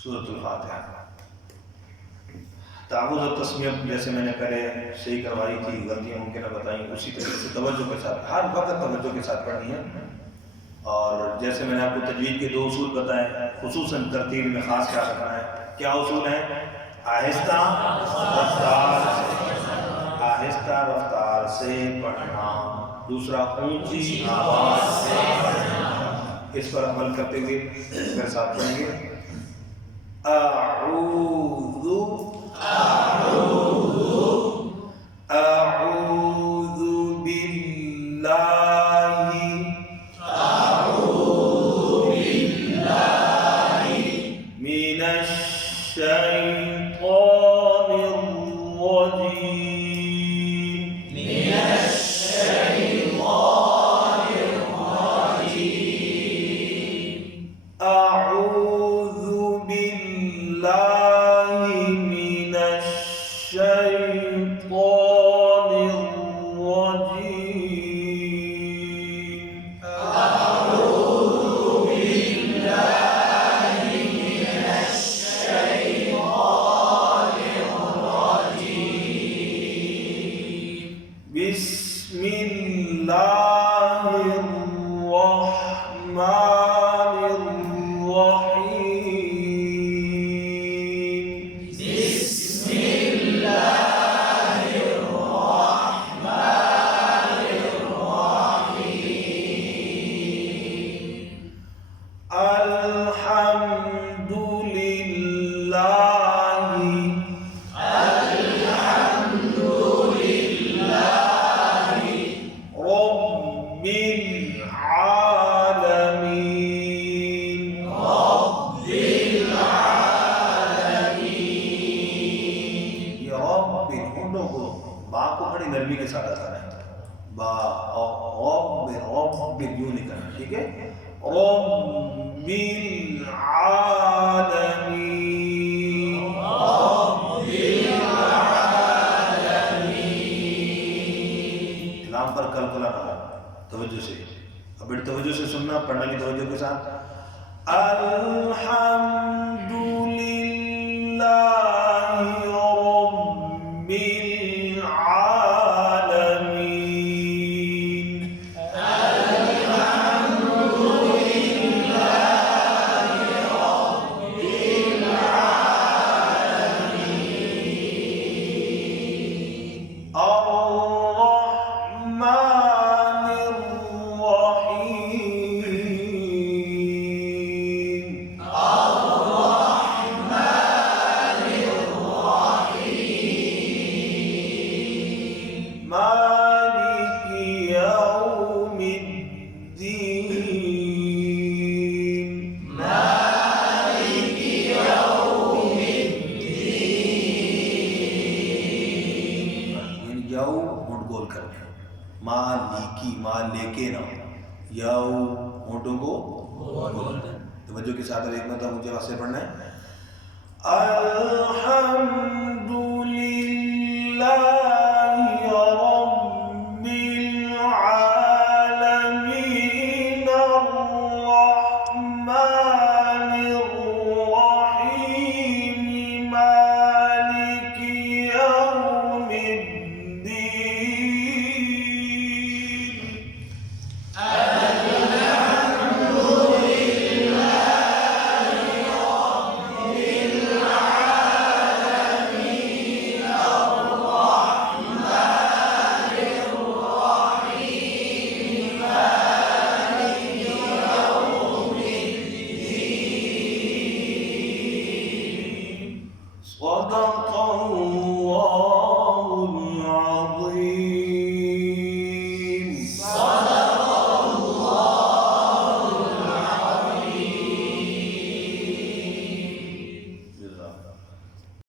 सूरतुल फातिहा। तावुज़ और तस्मीह जैसे मैंने पहले सही करवाई थी, गलतियाँ मुमकिन बताई, उसी तरीके से तवज्जो के साथ हर वक्त तवज्जो के साथ पढ़नी है। और जैसे मैंने आपको तजवीद के 2 उसूल बताए, खुसूसन तरतीब में ख़ास क्या रखना है। क्या उसूल है? आहिस्ता रफ्तार से पढ़ना, दूसरा ऊंची आवाज से पढ़ना। इस पर अमल करते हुए मेरे साथ पढ़ेंगे। अऊज़ु बिल्लाहि मिनश शैतानिर रजीम। अऊज़ु बिल्लाहि मिनश शैतानिर रजीम। नरमी के साथ आता है, बा और यूं नहीं करना, ठीक है। रब्बिल आलमीन। नाम पर कलकला ना, तवज्जो से, अब बड़ी तवज्जो से सुनना, पढ़ना की तवज्जो के साथ। अल्हम्दुलिल्लाहि रब्बिल आलमीन। अर्रहमानिर रहीम। मालिकि यौमिद्दीन। यानी यौ होंठ गोल करना, मालिकी, माल लेके ना, यौ होंठों को गोल। तवज्जो के साथ एक मतलब मुझे वासे पढ़ना है। अल्हम्दुलिल्लाह